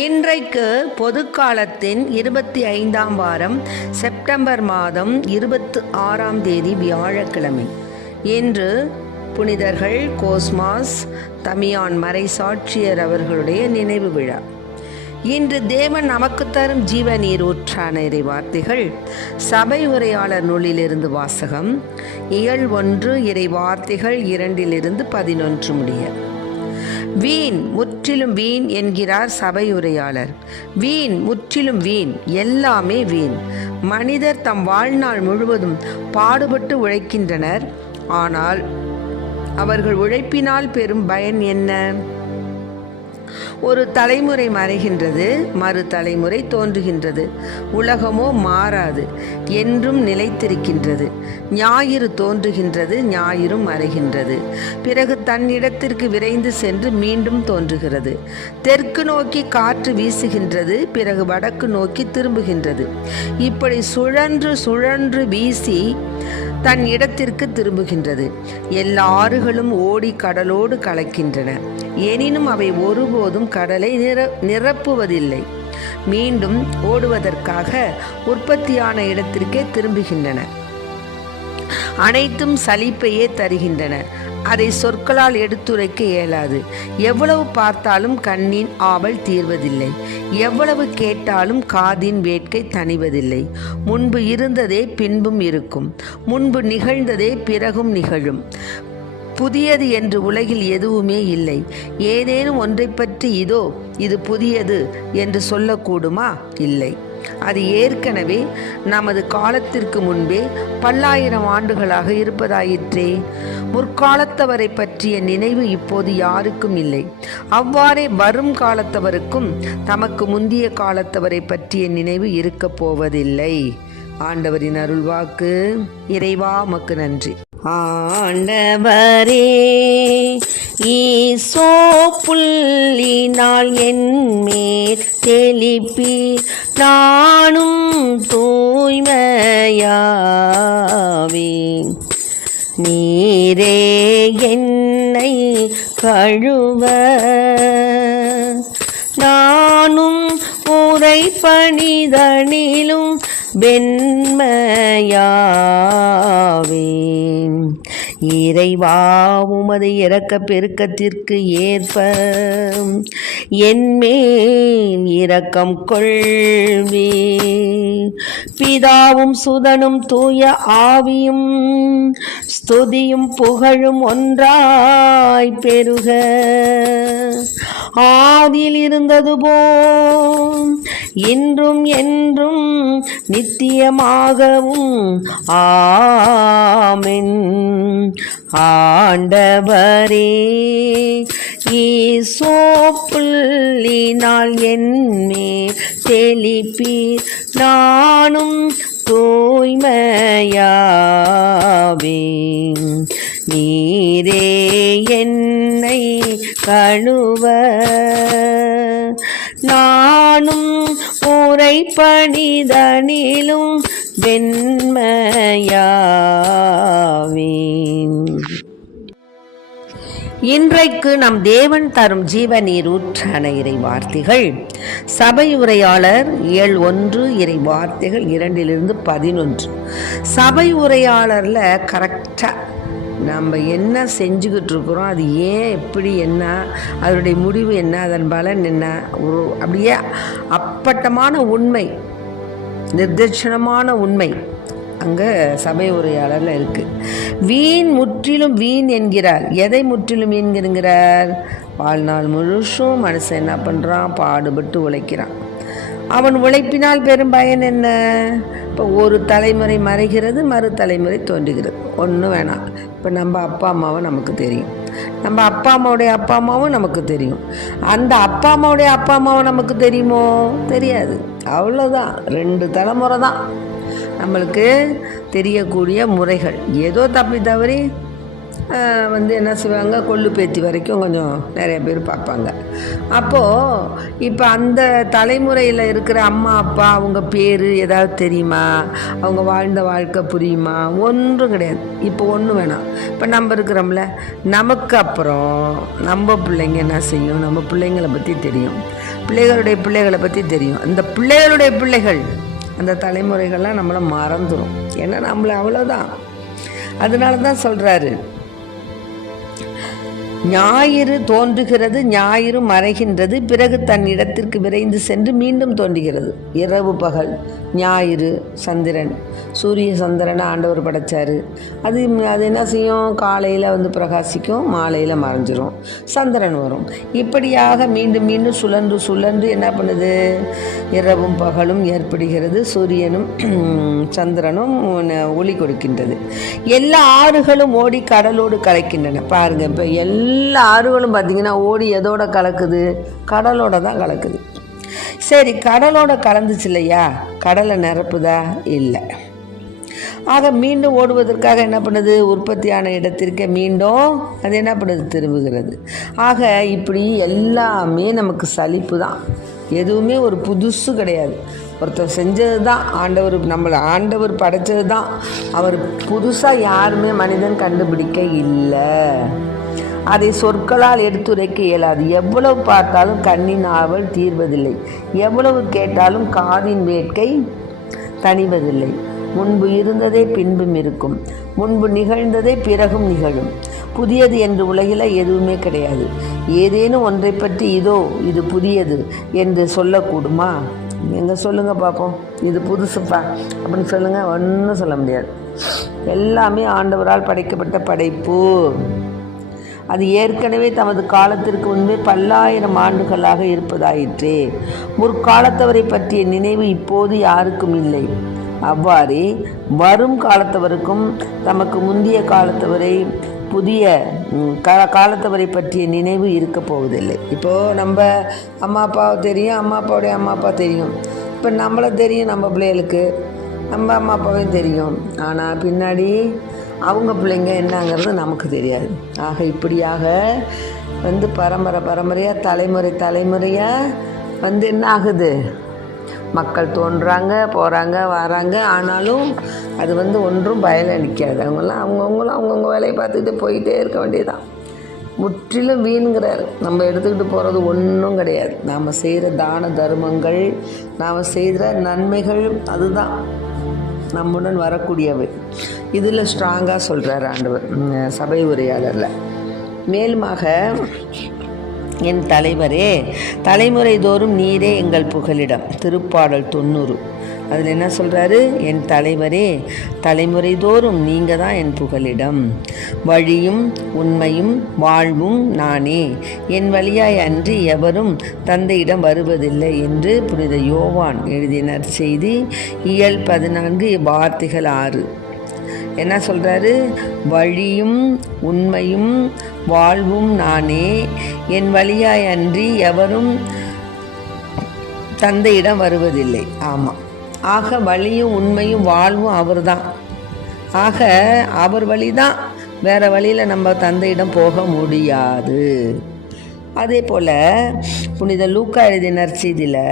இன்றைக்கு பொதுக்காலத்தின் 25ஆம் வாரம் செப்டம்பர் மாதம் 26ஆம் தேதி வியாழக்கிழமை. இன்று புனிதர்கள் கோஸ்மாஸ் தமியான் மறைசாட்சியர் அவர்களுடைய நினைவு விழா. இன்று தேவன் நமக்கு தரும் ஜீவ நீர் ஊற்றான இறை வார்த்தைகள் சபை உரையாளர் நூலிலிருந்து வாசகம். இயல் 1 இறை வார்த்தைகள் 2-11 முடிய. வீண், முற்றிலும் வீண் என்கிறார் சபை உரையாளர். வீண், முற்றிலும் வீண், எல்லாமே வீண். மனிதர் தம் வாழ்நாள் முழுவதும் பாடுபட்டு உழைக்கின்றனர். ஆனால் அவர்கள் உழைப்பினால் பெறும் பயன் என்ன? ஒரு தலைமுறை மறைகின்றது, மறு தலைமுறை தோன்றுகின்றது. உலகமோ மாறாது, என்றும் நிலைத்திருக்கின்றது. ஞாயிறு தோன்றுகின்றது, ஞாயிறும் மறைகின்றது. பிறகு தன்னிடத்திற்கு விரைந்து சென்று மீண்டும் தோன்றுகிறது. தெற்கு நோக்கி காற்று வீசுகின்றது, பிறகு வடக்கு நோக்கி திரும்புகின்றது. இப்படி சுழன்று சுழன்று வீசி தன் இடத்திற்கு திரும்புகின்றது. எல்லா ஆறுகளும் ஓடி கடலோடு கலக்கின்றன. எனினும் அவை ஒருபோதும் கடலை நிரப்புவதில்லை. மீண்டும் ஓடுவதற்காக உற்பத்தியான இடத்திற்கே திரும்புகின்றன. அனைத்தும் சலிப்பையே தருகின்றன. அதை சொற்களால் எடுத்துரைக்க இயலாது. எவ்வளவு பார்த்தாலும் கண்ணின் ஆவல் தீர்வதில்லை. எவ்வளவு கேட்டாலும் காதின் வேட்கை தணிவதில்லை. முன்பு இருந்ததே பின்பும் இருக்கும். முன்பு நிகழ்ந்ததே பிறகும் நிகழும். புதியது என்று உலகில் எதுவுமே இல்லை. ஏதேனும் ஒன்றை பற்றி இதோ இது புதியது என்று சொல்லக்கூடுமா? இல்லை. அது ஏற்கனவே நமது காலத்திற்கு முன்பே பல்லாயிரம் ஆண்டுகளாக இருப்பதாயிற்றே. முற்காலத்தவரை பற்றிய நினைவு இப்போது யாருக்கும் இல்லை. அவ்வாறே வரும் காலத்தவருக்கும் தமக்கு முந்திய காலத்தவரை பற்றிய நினைவு இருக்கப் போவதில்லை. ஆண்டவரின் அருள்வாக்கு. இறைவா உமக்கு நன்றி. ஆண்டவரே, ஈசோ புள்ளினால் என்மேல் தெளிப்பீர், நானும் தூய்மையாவேன். நீரே என்னை கழுவ, நானும் உரை பணிதனிலும் வெண்மையாவேன். இறைவா, உமது இரக்க பெருக்கத்திற்கு ஏற்ப என்மேல் இரக்கம் கொள்வே. பிதாவும் சுதனும் தூய ஆவியும் ஸ்துதியும் புகழும் ஒன்றாய் பெருக. ஆதியில் இருந்தது போல் இன்றும் என்றும் நித்தியமாகவும் ஆமென். ஆண்டவரே, ஈசோ புள்ளினால் என்மேல் தெளிப்பீர், நானும் தூய்மையாவேன். நீரே என்னை கழுவ, நானும் உரை பணிதனிலும் வெண்மையாவேன். இன்றைக்கு நம் தேவன் தரும் ஜீவ நீர் ஊற்றான இறை வார்த்தைகள் சபை உரையாளர் இயல் 1 இறை வார்த்தைகள் 2-11. சபை உரையாளர்ல கரெக்டாக நம்ம என்ன செஞ்சுக்கிட்டு இருக்கிறோம், அது ஏன் எப்படி, என்ன அதனுடைய முடிவு என்ன, அதன் பலன் என்ன, ஒரு அப்படியே அப்பட்டமான உண்மை, நிர்தட்சணமான உண்மை அங்கே சபை உரையாளரில் இருக்குது. வீண், முற்றிலும் வீண் என்கிறார். எதை முற்றிலும் வீண் என்கிறார்? வாழ்நாள் முழுசும் மனுஷன் என்ன பண்ணுறான்? பாடுபட்டு உழைக்கிறான். அவன் உழைப்பினால் பெரும் பயன் என்ன? இப்போ ஒரு தலைமுறை மறைகிறது, மறு தலைமுறை தோன்றுகிறது. ஒன்றும் வேணாம். இப்போ நம்ம அப்பா அம்மாவை நமக்கு தெரியும், நம்ம அப்பா அம்மாவுடைய அப்பா அம்மாவும் நமக்கு தெரியும். அந்த அப்பா அம்மாவுடைய அப்பா அம்மாவும் நமக்கு தெரியுமோ? தெரியாது. அவ்வளோதான், 2 தலைமுறை தான் நம்மளுக்கு தெரியக்கூடிய முறைகள். ஏதோ தப்பி தவறி என்ன செய்வாங்க, கொள்ளு பேத்தி வரைக்கும் கொஞ்சம் நிறைய பேர் பார்ப்பாங்க. அப்போது இப்போ அந்த தலைமுறையில் இருக்கிற அம்மா அப்பா அவங்க பேர் ஏதாவது தெரியுமா? அவங்க வாழ்ந்த வாழ்க்கை புரியுமா? ஒன்றும் கிடையாது. இப்போ ஒன்றும் வேணாம். இப்போ நம்ம இருக்கிறோம்ல, நமக்கு அப்புறம் நம்ம பிள்ளைங்க என்ன செய்யும்? நம்ம பிள்ளைங்களை பற்றி தெரியும். பிள்ளைகளுடைய பிள்ளைகளை பற்றி தெரியும். அந்த பிள்ளைகளுடைய பிள்ளைகள் அந்த தலைமுறைகள்லாம் நம்மளை மறந்துடும். ஏன்னா நம்மளை அவ்வளோதான். அதனால தான் சொல்கிறாரு, ஞாயிறு தோன்றுகிறது, ஞாயிறு மறைகின்றது, பிறகு தன் இடத்திற்கு விரைந்து சென்று மீண்டும் தோன்றுகிறது. இரவு பகல், ஞாயிறு, சந்திரன், சூரிய சந்திரனை ஆண்டவர் படைச்சார். அது என்ன செய்யும்? காலையில் வந்து பிரகாசிக்கும், மாலையில் மறைஞ்சிரும், சந்திரன் வரும். இப்படியாக மீண்டும் மீண்டும் சுழன்று சுழன்று என்ன பண்ணுது? இரவும் பகலும் ஏற்படுகிறது, சூரியனும் சந்திரனும் ஒளி கொடுக்கின்றது. எல்லா ஆறுகளும் ஓடி கடலோடு கலக்கின்றன. பாருங்கள், இப்போ எல்லா ஆறுகளும் பார்த்திங்கன்னா ஓடி எதோட கலக்குது? கடலோட தான் கலக்குது. சரி, கடலோட கலந்துச்சு இல்லையா? கடலை நிரப்புதா? இல்லை. ஆக மீண்டும் ஓடுவதற்காக என்ன பண்ணுது? உற்பத்தியான இடத்திற்கு மீண்டும் அது என்ன பண்ணுது? திரும்புகிறது. ஆக இப்படி எல்லாமே நமக்கு சலிப்பு தான். எதுவுமே ஒரு புதுசு கிடையாது. ஒருத்தர் செஞ்சது தான் ஆண்டவர், நம்மளை ஆண்டவர் படைச்சது தான். அவர் புதுசாக யாருமே மனிதன் கண்டுபிடிக்க இல்லை. அதை சொற்களால் எடுத்துரைக்க இயலாது. எவ்வளவு பார்த்தாலும் கண்ணின் ஆவல் தீர்வதில்லை, எவ்வளவு கேட்டாலும் காதின் வேட்கை தணிவதில்லை. முன்பு இருந்ததே பின்பும் இருக்கும், முன்பு நிகழ்ந்ததே பிறகும் நிகழும். புதியது என்று உலகில் எதுவுமே கிடையாது. ஏதேனும் ஒன்றை பற்றி இதோ இது புதியது என்று சொல்லக்கூடுமா? எங்கே சொல்லுங்கள் பார்ப்போம், இது புதுசுப்பா அப்படின்னு சொல்லுங்கள். ஒன்றும் சொல்ல முடியாது. எல்லாமே ஆண்டவரால் படைக்கப்பட்ட படைப்பு. அது ஏற்கனவே தமது காலத்திற்கு முன்பே பல்லாயிரம் ஆண்டுகளாக இருப்பதாயிற்றே. முற்காலத்தவரை பற்றிய நினைவு இப்போது யாருக்கும் இல்லை. அவ்வாறே வரும் காலத்தவருக்கும் தமக்கு முந்தைய காலத்தவரை புதிய காலத்தவரை பற்றிய நினைவு இருக்க போவதில்லை. இப்போது நம்ம அம்மா அப்பாவை தெரியும், அம்மா அப்பாவுடைய அம்மா அப்பா தெரியும். இப்போ நம்மளை தெரியும், நம்ம பிள்ளைகளுக்கு நம்ம அம்மா அப்பாவையும் தெரியும். ஆனால் பின்னாடி அவங்க பிள்ளைங்க என்னங்கிறது நமக்கு தெரியாது. ஆக இப்படியாக வந்து பரம்பரையாக தலைமுறையாக வந்து என்ன ஆகுது? மக்கள் தோன்றாங்க, போகிறாங்க, வராங்க. ஆனாலும் அது வந்து ஒன்றும் பயனளிக்காது. அவங்களாம் அவங்கவுங்க வேலையை பார்த்துக்கிட்டு போயிட்டே இருக்க வேண்டியதுதான். முற்றிலும் வீணுங்கிறார். நம்ம எடுத்துக்கிட்டு போகிறது ஒன்றும் கிடையாது. நாம் செய்கிற தான தர்மங்கள், நாம் செய்கிற நன்மைகள், அதுதான் நம்முடன் வரக்கூடியவை. இதில் ஸ்ட்ராங்காக சொல்கிறார் ஆண்டவர் சபை உரையாளரில். மேலுமாக, என் தலைவரே, தலைமுறை தோறும் நீரே எங்கள் புகலிடம். திருப்பாடல் 90. அதில் என்ன சொல்கிறாரு? என் தலைவரே, தலைமுறை தோறும் நீங்கள் தான் என் புகலிடம். வழியும் உண்மையும் வாழ்வும் நானே, என் வழியாய் அன்றி எவரும் தந்தையிடம் வருவதில்லை என்று புனித யோவான் எழுதிய நற்செய்தி இயல் 14 வார்த்தைகள் 6. என்ன சொல்கிறாரு? வழியும் உண்மையும் வாழ்வும் நானே, என் வழியாய் அன்றி எவரும் தந்தையிடம் வருவதில்லை. ஆமாம். ஆக வழியும் உண்மையும் வாழ்வும் அவர் தான். ஆக அவர் வழி தான், வேறு வழியில் நம்ம தந்தையிடம் போக முடியாது. அதே போல் புனித லூக்கா எழுதிய நற்செய்தியில்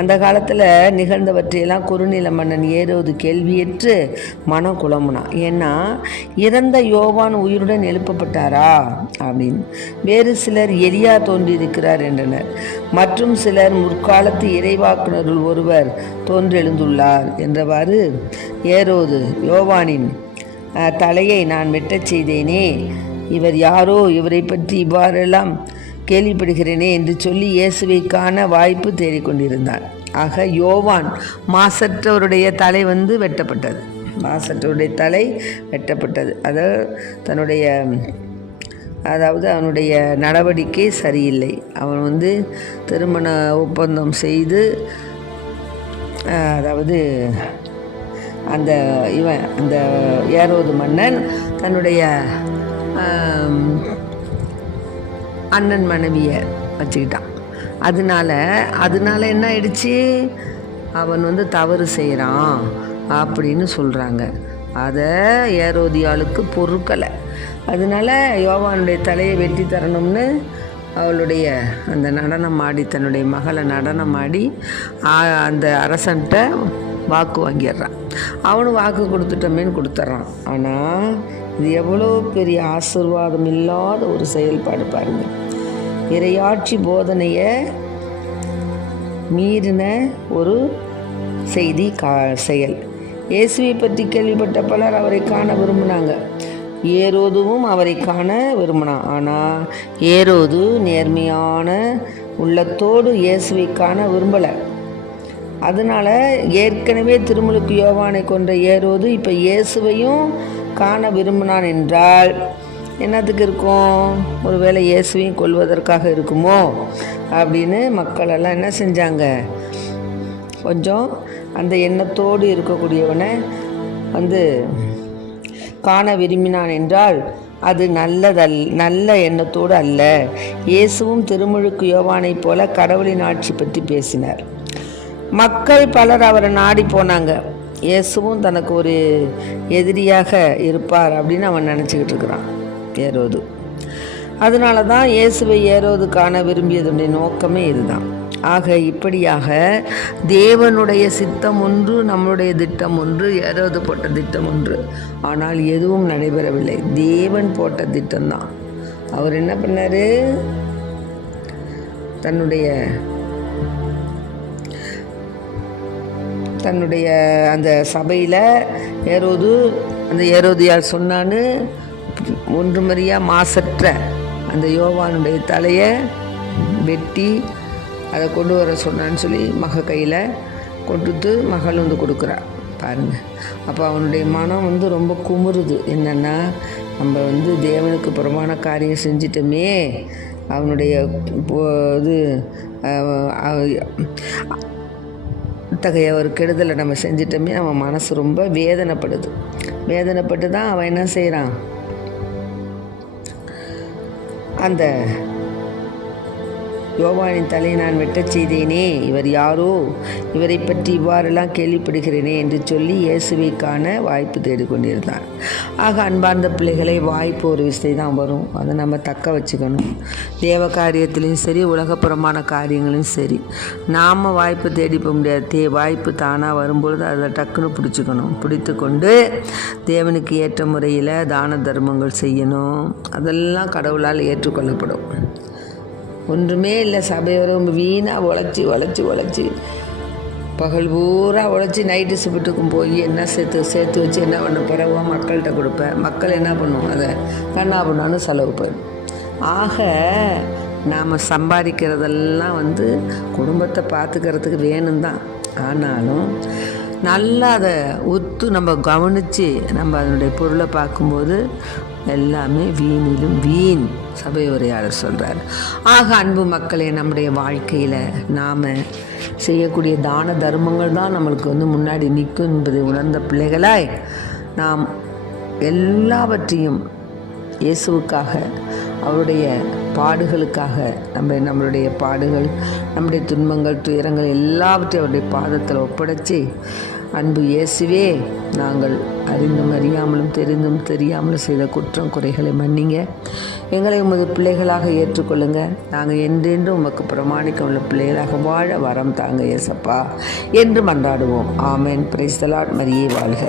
அந்த காலத்தில் நிகழ்ந்தவற்றையெல்லாம் குறுநில மன்னன் ஏரோது கேள்வியற்று மனம் குழம்புனான். ஏன்னா இறந்த யோவான் உயிருடன் எழுப்பப்பட்டாரா அப்படின்னு. வேறு சிலர் எலியா தோன்றியிருக்கிறார் என்றனர். மற்றும் சிலர் முற்காலத்து இறைவாக்குனருள் ஒருவர் தோன்றெழுந்துள்ளார் என்றவாறு ஏரோது யோவானின் தலையை நான் வெட்டச் செய்தேனே, இவர் யாரோ, இவரை பற்றி இவ்வாறெல்லாம் கேள்விப்படுகிறேனே என்று சொல்லி இயேசுவை காண வாய்ப்பு தேடிக்கொண்டிருந்தார். ஆக யோவான் மாசற்றவருடைய தலை வந்து வெட்டப்பட்டது. மாசற்றவருடைய தலை வெட்டப்பட்டது. அதாவது அவனுடைய நடவடிக்கை சரியில்லை. அவன் வந்து திருமண ஒப்பந்தம் செய்து, அதாவது அந்த ஏரோது மன்னன் தன்னுடைய அண்ணன் மனைவியை வச்சுக்கிட்டான். அதனால என்ன ஆயிடுச்சு? அவன் வந்து தவறு செய்கிறான் அப்படின்னு சொல்கிறாங்க. அதை ஏரோதியாளுக்கு பொறுக்கலை. அதனால யோவானுடைய தலையை வெட்டி தரணும்னு அவளுடைய அந்த நடனம் ஆடி, தன்னுடைய மகளை நடனம் ஆடி அந்த அரசன்ட்ட வாக்கு வாங்கிடுறான். அவனும் வாக்கு கொடுத்துட்டோமேன்னு கொடுத்துட்றான். ஆனால் இது எவ்வளோ பெரிய ஆசீர்வாதம் இல்லாத ஒரு செயல்பாடு பாருங்கள். இறையாட்சி போதனையை மீறின ஒரு செய்தி செயல். இயேசுவை பற்றி கேள்விப்பட்ட பலர் அவரை காண விரும்பினாங்க. ஏரோதுவும் அவரை காண விரும்பினான். ஆனால் ஏரோது நேர்மையான உள்ளத்தோடு இயேசுவை காண விரும்பலை. அதனால் ஏற்கனவே திருமுழுக்கு யோவானை கொன்ற ஏரோது இப்போ இயேசுவையும் காண விரும்பினான் என்றால் என்னத்துக்கு இருக்கும்? ஒருவேளை இயேசுவையும் கொல்வதற்காக இருக்குமோ அப்படின்னு மக்களெல்லாம் என்ன செஞ்சாங்க? கொஞ்சம் அந்த எண்ணத்தோடு இருக்கக்கூடியவனை காண விரும்பினான் என்றால் அது நல்ல எண்ணத்தோடு அல்ல. இயேசுவும் திருமுழுக்கு யோவானைப் போல கடவுளின் ஆட்சி பற்றி பேசினார். மக்கள் பலர் அவரை நாடி போனாங்க. இயேசுவும் தனக்கு ஒரு எதிரியாக இருப்பார் அப்படின்னு அவன் நினச்சிக்கிட்டு இருக்கிறான் ஏரோது. அதனால தான் இயேசுவை ஏரோது காண விரும்பியதுடைய நோக்கமே இதுதான். ஆக இப்படியாக தேவனுடைய சித்தம் ஒன்று, நம்முடைய திட்டம் ஒன்று, ஏரோது போட்ட திட்டம் ஒன்று. ஆனால் எதுவும் நடைபெறவில்லை. தேவன் போட்ட திட்டம்தான். அவர் என்ன பண்ணார்? தன்னுடைய அந்த சபையில் அந்த ஏரோதியால் சொன்னான்னு ஒன்றுமறியா மாசற்ற அந்த யோவானுடைய தலையை வெட்டி அதை கொண்டு வர சொன்னான்னு சொல்லி கையில் கொடுத்து மகள் கொடுக்குறா பாருங்கள். அப்போ அவனுடைய மனம் ரொம்ப குமுறுது. என்னென்னா, நம்ம தேவனுக்கு புறமான காரியம் செஞ்சிட்டோமே, அவனுடைய இத்தகைய ஒரு கெடுதலை நம்ம செஞ்சிட்டோமே, அவன் மனசு ரொம்ப வேதனைப்பட்டு தான் அவன் என்ன செய்கிறான்? அந்த யோவானின் தலையை நான் வெட்டச் செய்தேனே, இவர் யாரோ, இவரை பற்றி இவ்வாறெல்லாம் கேள்விப்படுகிறேனே என்று சொல்லி இயேசுவை காண வாய்ப்பு தேடிக்கொண்டிருந்தான். ஆக அன்பார்ந்த பிள்ளைகளை, வாய்ப்பு ஒரு விஷயம் தான் வரும். அதை நம்ம தக்க வச்சுக்கணும். தேவ காரியத்திலையும் சரி, உலகப்புறமான காரியங்களையும் சரி, நாம் வாய்ப்பு தேடி போக முடியாது. வாய்ப்பு தானாக வரும்பொழுது அதை டக்குன்னு பிடித்து கொண்டு தேவனுக்கு ஏற்ற முறையில் தான தர்மங்கள் செய்யணும். அதெல்லாம் கடவுளால் ஏற்றுக்கொள்ளப்படும். ஒன்றுமே இல்லை, சபையோரம் வீணாக உழைச்சி பகல் பூரா உழைச்சி நைட்டு சிப்பிட்டுக்கும் போய் என்ன சேர்த்து வச்சு என்ன பண்ண பிறவோ மக்கள்கிட்ட கொடுப்பேன். மக்கள் என்ன பண்ணுவோம்? அதை கண்ணா பண்ணான்னு செலவு போயிடும். ஆக நாம் சம்பாதிக்கிறதெல்லாம் குடும்பத்தை பார்த்துக்கிறதுக்கு வேணும் தான். ஆனாலும் நல்லா அதை நம்ம கவனித்து நம்ம அதனுடைய பொருளை பார்க்கும்போது எல்லாமே வீணிலும் வீண், சபை உரையாளர் சொல்கிறார். ஆக அன்பு மக்களே, நம்முடைய வாழ்க்கையில் நாம் செய்யக்கூடிய தான தர்மங்கள் தான் நம்மளுக்கு முன்னாடி நிற்கும் என்பதை உணர்ந்த பிள்ளைகளாய் நாம் எல்லாவற்றையும் இயேசுவுக்காக, அவருடைய பாடுகளுக்காக, நம்மளுடைய பாடுகள், நம்முடைய துன்பங்கள், துயரங்கள் எல்லாவற்றையும் அவருடைய பாதத்தில் ஒப்படைச்சி, அன்பு இயேசுவே, நாங்கள் அறிந்தும் அறியாமலும் தெரிந்தும் தெரியாமலும் செய்த குற்றம் குறைகளை மன்னிங்க, எங்களை உமது பிள்ளைகளாக ஏற்றுக்கொள்ளுங்க, நாங்கள் என்றென்றும் உமக்கு பிரமாணிக்க உள்ள பிள்ளைகளாக வாழ வரம் தாங்க இயேசப்பா என்று மன்றாடுவோம். ஆமென். Praise the Lord. மரியே வாழ்க.